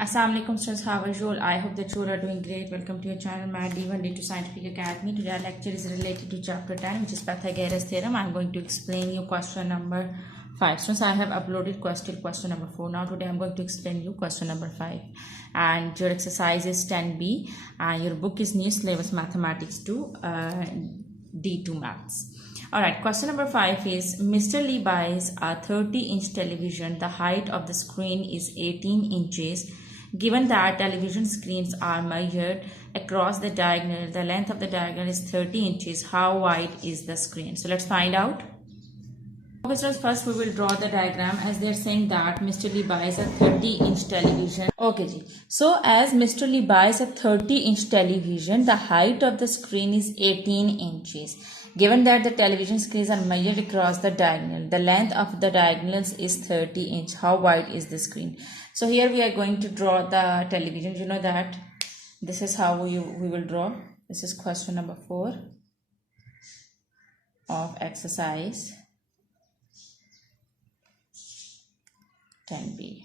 Assalamualaikum students, how are you all? I hope that you all are doing great. Welcome to your channel, Math D1 D2 Scientific Academy. Today our lecture is related to chapter 10, which is Pythagoras Theorem. I am going to explain you question number 5. Students, I have uploaded question number 4. Now today I am going to explain you question number 5. And your exercise is 10B. And your book is New Syllabus Mathematics 2 D2 Maths. Alright, question number 5 is Mr. Lee buys a 30-inch television. The height of the screen is 18 inches. Given that television screens are measured across the diagonal, the length of the diagonal is 30 inches. How wide is the screen? So let's find out. Okay, so first we will draw the diagram as they are saying that Mr. Lee buys a 30-inch television. Okay, so as Mr. Lee buys a 30-inch television, the height of the screen is 18 inches. Given that the television screens are measured across the diagonal, the length of the diagonals is 30 inch. How wide is the screen? So here we are going to draw the television. You know that this is how we will draw. This is question number 4 of exercise 10B.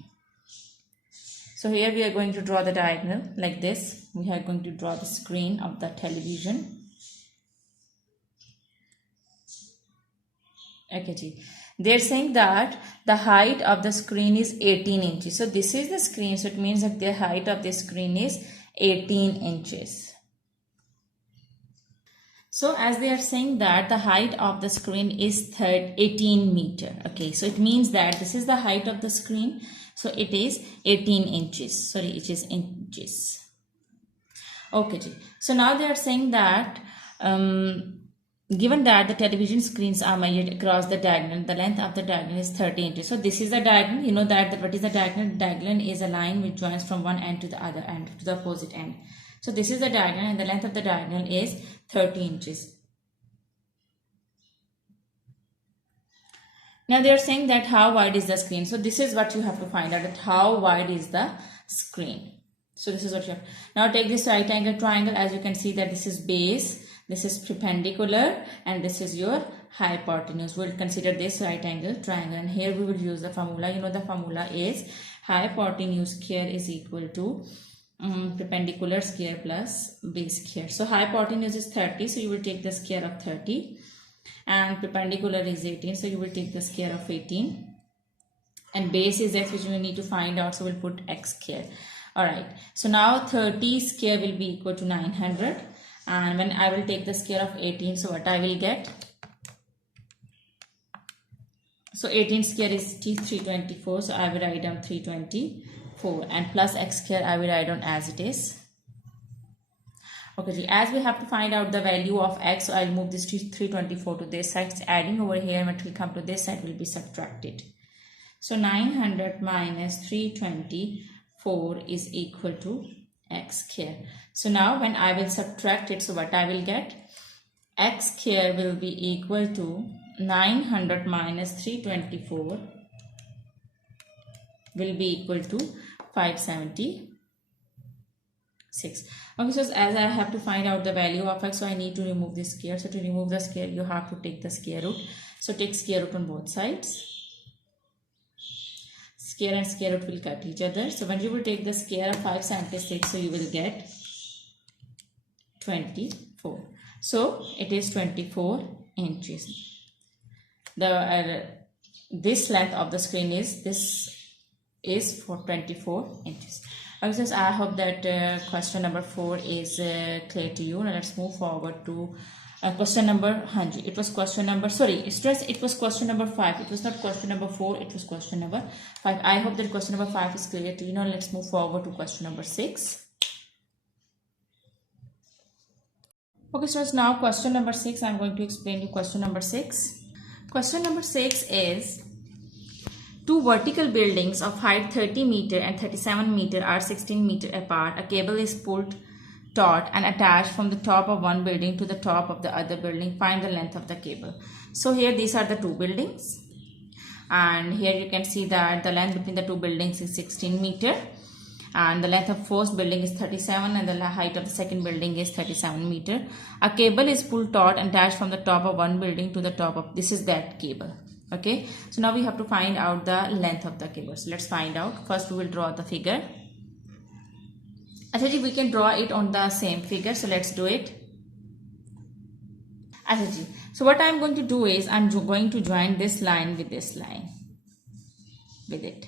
So here we are going to draw the diagonal like this. We are going to draw the screen of the television. Okay, they're saying that the height of the screen is 18 inches. So this is the screen. So it means that the height of the screen is 18 inches. So as they are saying that the height of the screen is 18 meter. Okay, so it means that this is the height of the screen. So it is 18 inches. Sorry, it is inches. Okay, so now they are saying that given that the television screens are measured across the diagonal, the length of the diagonal is 30 inches. So this is the diagonal. You know that what is the diagonal? The diagonal is a line which joins from one end to the other end, to the opposite end. So this is the diagonal and the length of the diagonal is 30 inches. Now they are saying that how wide is the screen. So this is what you have to find out, that how wide is the screen. So this is what you have. Now take this right angle triangle. As you can see that this is base. This is perpendicular and this is your hypotenuse. We'll consider this right angle triangle and here we will use the formula. You know the formula is hypotenuse square is equal to perpendicular square plus base square. So hypotenuse is 30, so you will take the square of 30 and perpendicular is 18, so you will take the square of 18 and base is x, which we need to find out, so we'll put x square. Alright, so now 30 square will be equal to 900. And when I will take the square of 18, so what I will get? So 18 square is 324, so I will write down 324 and plus x square I will write down as it is. Okay, as we have to find out the value of x, so I'll move this 324 to this side. It's adding over here, and when it will come to this side will be subtracted. So 900 minus 324 is equal to x square. So now when I will subtract it, so what I will get? X square will be equal to 900 minus 324 will be equal to 576. Okay, so as I have to find out the value of x, so I need to remove this square. So to remove the square, you have to take the square root. So take square root on both sides. Square and square root will cut each other. So when you will take the square of 576, so you will get 24. So it is 24 inches. This length of the screen is for 24 inches. Okay, so I hope that question number 4 is clear to you. Now let's move forward to question number, it was question number, sorry, stress, it was question number 5. It was not question number 4, it was question number 5. I hope that question number 5 is clear to you. Now let's move forward to question number 6. Okay, so it's now question number 6. I'm going to explain you question number 6. Question number 6 is two vertical buildings of height 30 meter and 37 meter are 16 meter apart. A cable is pulled taut and attached from the top of one building to the top of the other building. Find the length of the cable. So here these are the two buildings and here you can see that the length between the two buildings is 16 meter and the length of first building is 37 and the height of the second building is 37 meter. A cable is pulled taut and attached from the top of one building to the top of, this is that cable. Okay, so now we have to find out the length of the cable. So let's find out. First we will draw the figure. Actually, we can draw it on the same figure. So let's do it. Actually, so what I'm going to do is I'm going to join this line with this line with it.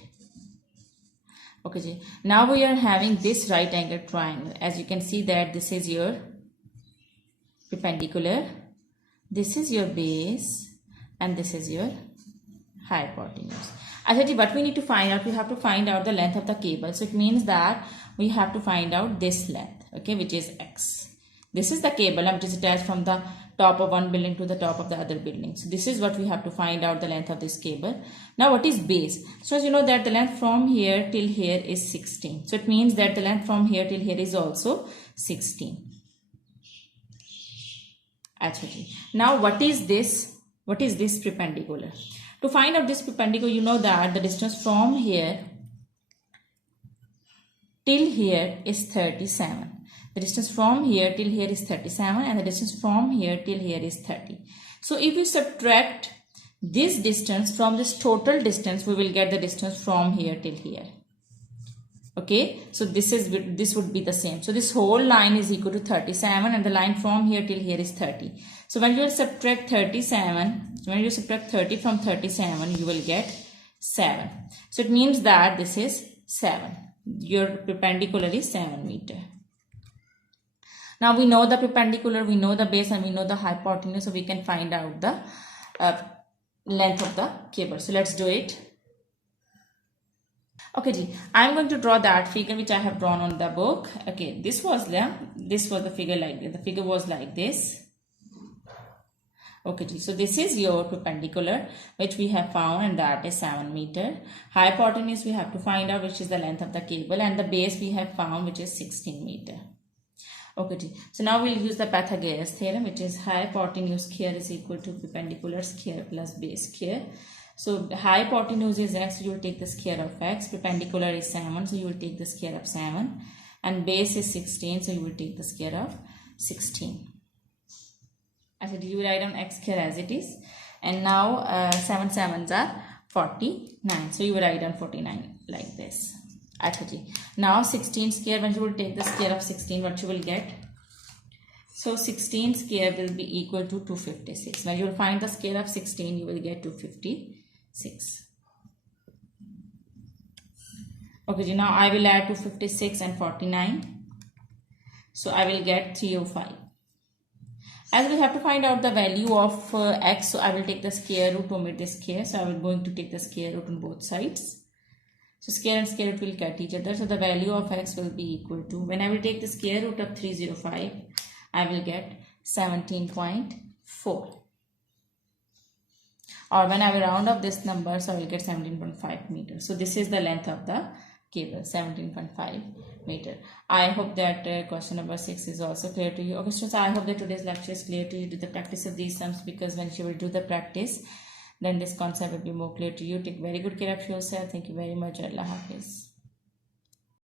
Okay ji. Now we are having this right angle triangle. As you can see that this is your perpendicular, this is your base, and this is your hypotenuse. Actually, what we need to find out, we have to find out the length of the cable. So it means that we have to find out this length, okay, which is x. This is the cable which is attached from the top of one building to the top of the other building. So this is what we have to find out, the length of this cable. Now what is base? So as you know that the length from here till here is 16. So it means that the length from here till here is also 16. Actually, now what is this? What is this perpendicular? To find out this perpendicular, you know that the distance from here till here is 37. The distance from here till here is 37 and the distance from here till here is 30. So if you subtract this distance from this total distance, we will get the distance from here till here. Okay, so this would be the same. So this whole line is equal to 37 and the line from here till here is 30. So when you will subtract 37, when you subtract 30 from 37, you will get 7. So it means that this is 7. Your perpendicular is 7 meter. Now we know the perpendicular, we know the base, and we know the hypotenuse, so we can find out the length of the cable. So let's do it. Okay, I'm going to draw that figure which I have drawn on the book. Okay, this was the figure like this. The figure was like this. Okay, so this is your perpendicular which we have found, and that is 7 meter. Hypotenuse we have to find out, which is the length of the cable, and the base we have found, which is 16 meter. Okay, so now we'll use the Pythagoras theorem, which is hypotenuse square is equal to perpendicular square plus base square. So hypotenuse is x, so you will take the square of x. Perpendicular is 7, so you will take the square of 7. And base is 16, so you will take the square of 16. I said you write down x square as it is. And now 7 sevens are 49. So you will write down 49 like this. Now 16 square, when you will take the square of 16, what you will get? So 16 square will be equal to 256. When you will find the square of 16, you will get 256. Okay, now I will add 256 and 49. So I will get 305. As we have to find out the value of x, so I will take the square root to omit this square. So I will going to take the square root on both sides. So square and square root will cut each other. So the value of x will be equal to, when I will take the square root of 305, I will get 17.4. Or when I will round up this number, so I will get 17.5 meters. So this is the length of the cable, 17.5 meter. I hope that question number 6 is also clear to you. Okay, students, I hope that today's lecture is clear to you. Do the practice of these sums, because when you will do the practice, then this concept will be more clear to you. Take very good care of yourself. Thank you very much. Allah Hafiz.